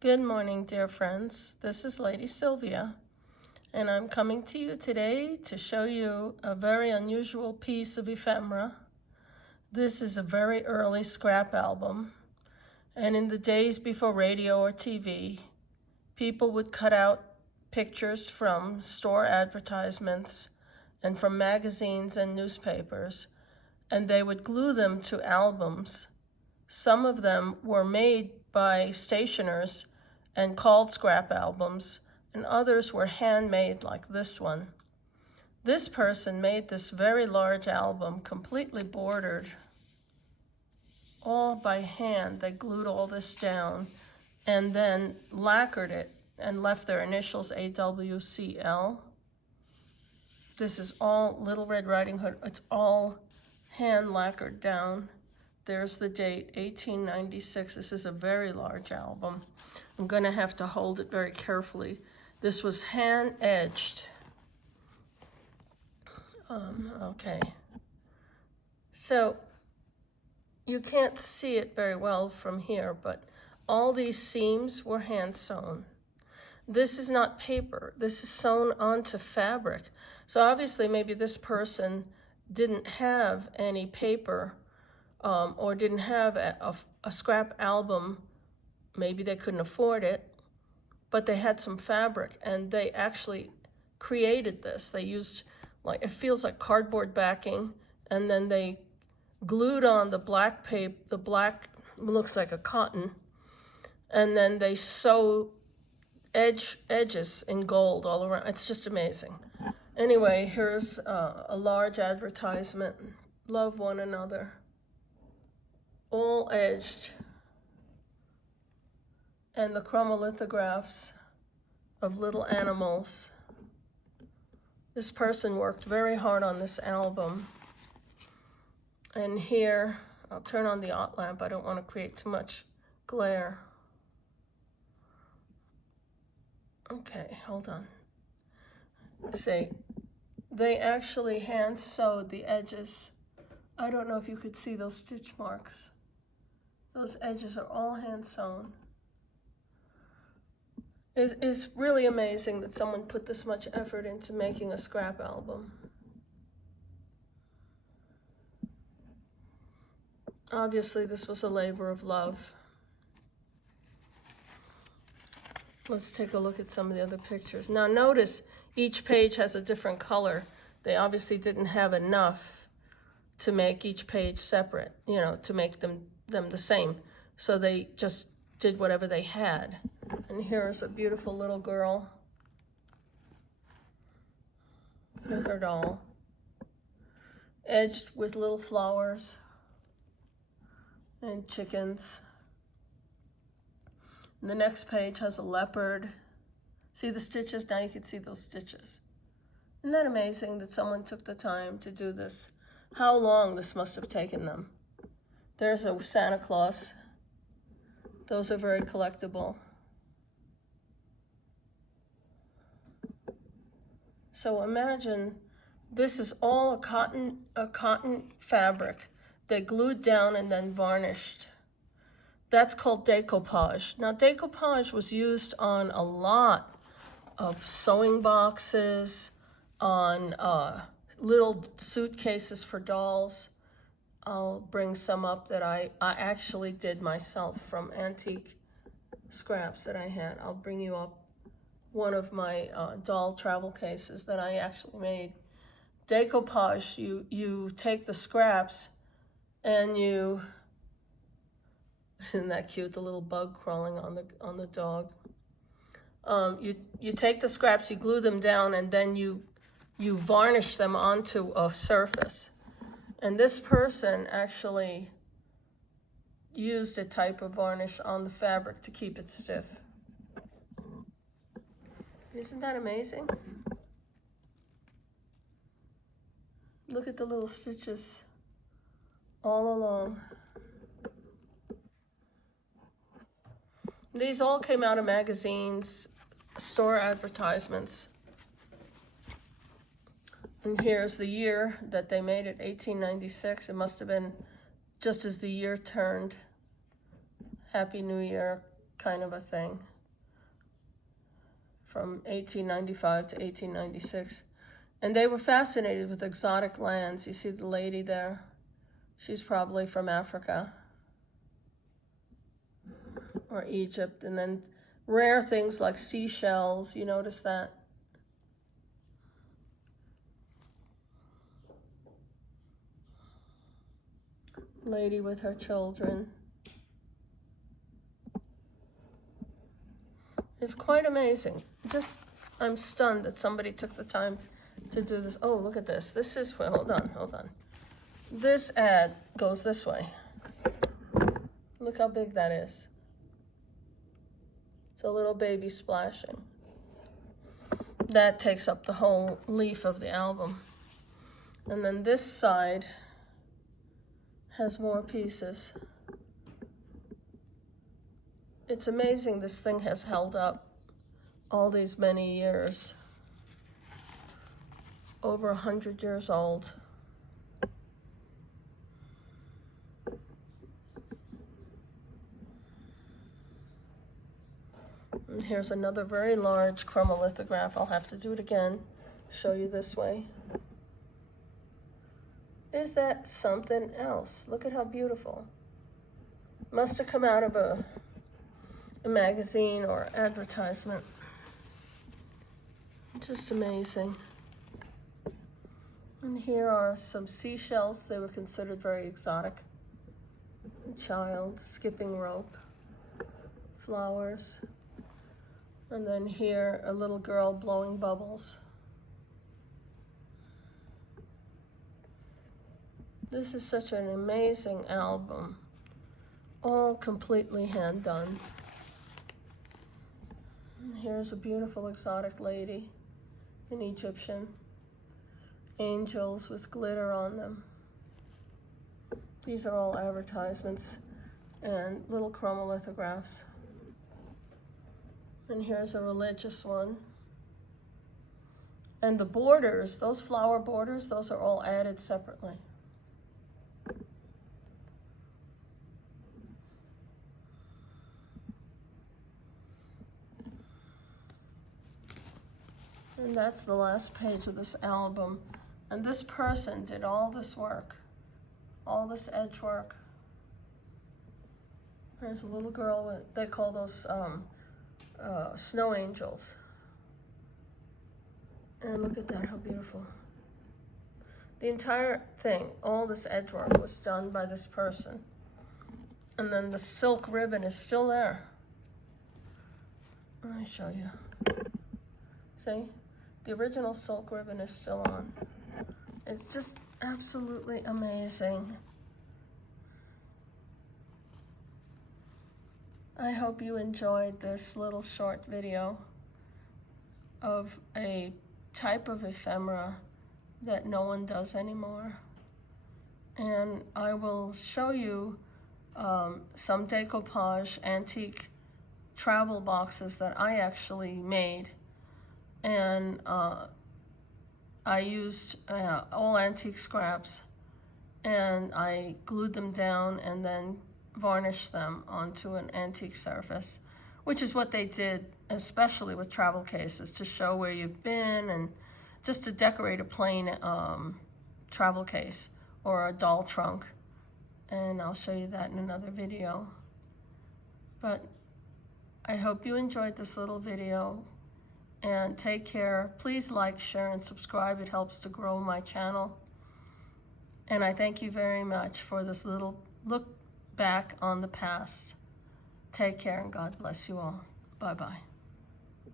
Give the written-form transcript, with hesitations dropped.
Good morning, dear friends. This is Lady Sylvia, and I'm coming to you today to show you a very unusual piece of ephemera. This is a very early scrap album, and in the days before radio or TV, people would cut out pictures from store advertisements and from magazines and newspapers, and they would glue them to albums. Some of them were made by stationers and called scrap albums, and others were handmade like this one. This person made this very large album, completely bordered, all by hand. They glued all this down and then lacquered it and left their initials AWCL. This is all Little Red Riding Hood. It's all hand lacquered down. There's the date, 1896. This is a very large album. I'm going to have to hold it very carefully. This was hand edged. Okay. So you can't see it very well from here, but all these seams were hand sewn. This is not paper. This is sewn onto fabric. So obviously maybe this person didn't have any paper or didn't have a scrap album. Maybe they couldn't afford it, but they had some fabric, and they actually created this. They used, like, it feels like cardboard backing, and then they glued on the black paper, the black looks like a cotton, and then they sew edges in gold all around. It's just amazing. Anyway, here's a large advertisement. Love one another. All edged. And the chromolithographs of little animals. This person worked very hard on this album. And here, I'll turn on the hot lamp. I don't want to create too much glare. Okay, hold on. See, they actually hand sewed the edges. I don't know if you could see those stitch marks. Those edges are all hand sewn. It's really amazing that someone put this much effort into making a scrap album. Obviously, this was a labor of love. Let's take a look at some of the other pictures. Now notice each page has a different color. They obviously didn't have enough to make each page separate, to make them the same. So they just did whatever they had. And here's a beautiful little girl with her doll, edged with little flowers and chickens. And the next page has a leopard. See the stitches? Now you can see those stitches. Isn't that amazing that someone took the time to do this? How long this must have taken them. There's a Santa Claus. Those are very collectible. So imagine this is all a cotton fabric. They glued down and then varnished. That's called decoupage. Now, decoupage was used on a lot of sewing boxes, on little suitcases for dolls. I'll bring some up that I actually did myself from antique scraps that I had. I'll bring you up one of my doll travel cases that I actually made. Decoupage, you take the scraps and you, isn't that cute, the little bug crawling on the dog. You take the scraps, you glue them down, and then you varnish them onto a surface. And this person actually used a type of varnish on the fabric to keep it stiff. Isn't that amazing? Look at the little stitches all along. These all came out of magazines, store advertisements. And here's the year that they made it, 1896. It must have been just as the year turned. Happy New Year. kind of a thing from 1895 to 1896. And they were fascinated with exotic lands. You see the lady there? She's probably from Africa or Egypt. And then rare things like seashells, you notice that? Lady with her children. It's quite amazing. I'm stunned that somebody took the time to do this. Oh, look at this. This is, well, hold on. This ad goes this way. Look how big that is. It's a little baby splashing. That takes up the whole leaf of the album. And then this side has more pieces. It's amazing this thing has held up all these many years. Over 100 years old. And here's another very large chromolithograph. I'll have to do it again, show you this way. Is that something else? Look at how beautiful. Must have come out of a magazine or advertisement. Just amazing. And here are some seashells. They were considered very exotic. A child, skipping rope, flowers. And then here, a little girl blowing bubbles. This is such an amazing album. All completely hand done. And here's a beautiful exotic lady in Egyptian. Angels with glitter on them. These are all advertisements and little chromolithographs. And here's a religious one. And the borders, those flower borders, those are all added separately. And that's the last page of this album. And this person did all this work, all this edge work. There's a little girl with, they call those snow angels. And look at that, how beautiful. The entire thing, all this edge work was done by this person. And then the silk ribbon is still there. Let me show you. See? The original silk ribbon is still on. It's just absolutely amazing. I hope you enjoyed this little short video of a type of ephemera that no one does anymore. And I will show you some decoupage antique travel boxes that I actually made. And I used all antique scraps, and I glued them down and then varnished them onto an antique surface, which is what they did, especially with travel cases, to show where you've been and just to decorate a plain travel case or a doll trunk. And I'll show you that in another video. But I hope you enjoyed this little video. And take care. Please like, share, and subscribe. It helps to grow my channel. And I thank you very much for this little look back on the past. Take care and God bless you all. Bye-bye.